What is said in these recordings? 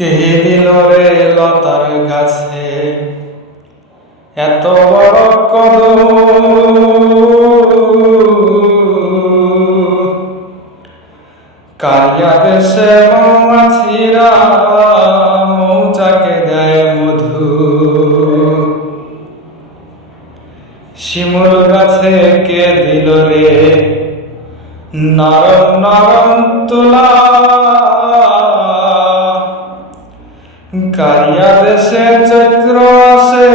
কে দিল রে লতার গাছে এত বড় কদম? কারিয়া দেশে মৌমাছিরা মৌচাকে দেয় মধু। শিমুল গাছে কে দিল রে নরম নরম তুলা? কারিয়া দেশে চৈত্র আসে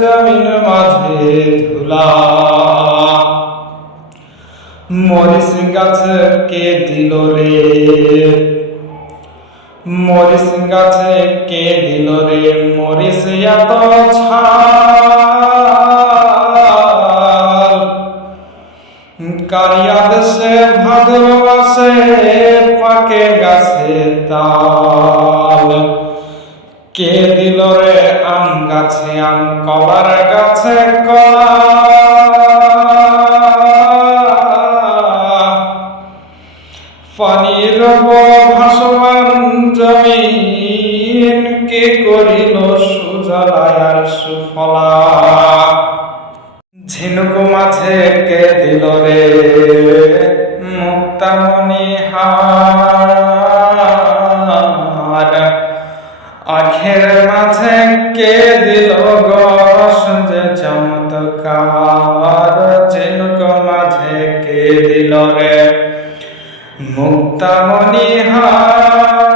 জমিন মাঝে ধুলা। মরিচ গাছে কে দিল রে মরিচ গাছে কে দিল রে মরিচ এত ছাল? কারিয়া দেশে ভাদ্র মাসে পাকে গাছে তাল। কে দিল রে আম গাছে আম কলার গাছে কলা? পানির ভাসমান জমিন কে করিল সুজলায় আর সুফলা? ঝিনুক মাঝে কে দিল রে মুক্তামণি হার? আখের মাঝে কে দিল গস যে চমৎকার? ঝিনুক মাঝে কে দিল রে মুক্তামণি হার?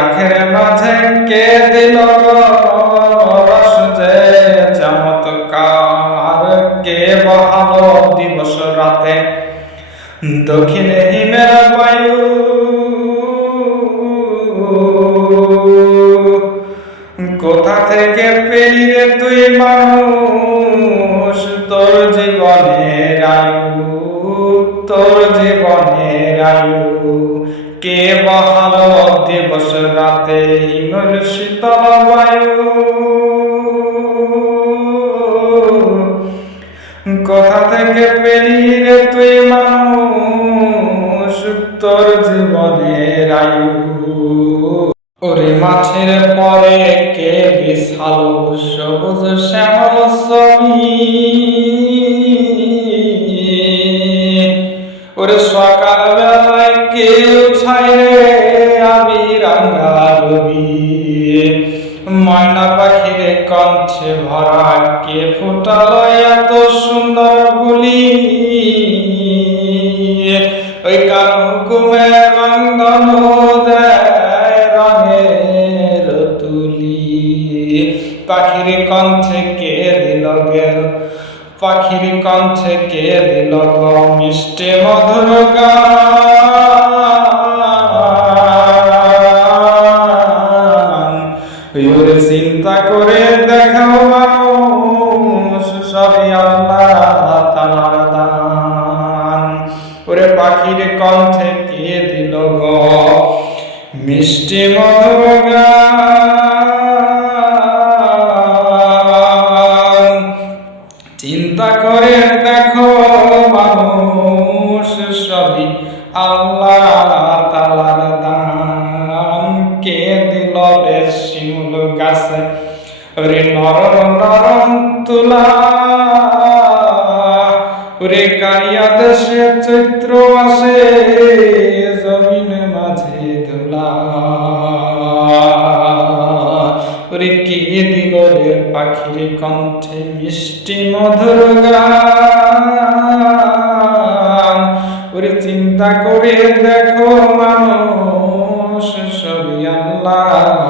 আখের মাঝে কে দিল রস যে চমৎকার? কে বহালো দিবস রাতে দক্ষিণে হিমের বায়ু? কোথা থেকে পেলি রে তুই মানুষ তোর জীবনের আয়ু? তোর জীবনের আয়ু কে বহালো দিবস রাতে হিমের শীতল বায়ু? কোথা থেকে পেলি রে তুই মানুষ তোর জীবনের আয়ু? ওরে মাঠের পরে কে বিছালো সবুজ শ্যামল ছবি? ওরে সকাল বেলায় কে উঠায় রে আমি রাঙ্গা রবি? ময়না পাখির কণ্ঠে ভরা কে ফুটালো এত সুন্দর বুলি? ওই কার হুকুমে রংধন দেয় রঙের তুলি? পাখির কণ্ঠে কে দিল গেল পাখির কণ্ঠে কে দিল গো মিষ্টি মধুর গান? ওরে চিন্তা করে দেখাও মানুষ সবই আল্লাহ তাআলার দান। ওরে পাখির কণ্ঠে কে দিল গো মিষ্টি মধুর গান? চিন্তা করে দেখো মানুষ সবই আল্লাহ তাআলার দান। কে দিল রে শিমুল গাছে ওরে নরম নরম তুলা? ওরে কারিয়া দেশে চৈত্র আসে জমিন মাঝে ধুলা। ওরে কে দিল রে পাখির কণ্ঠে মিষ্টি মধুর গান? ওরে চিন্তা করে দেখো মানুষ সবই আল্লাহ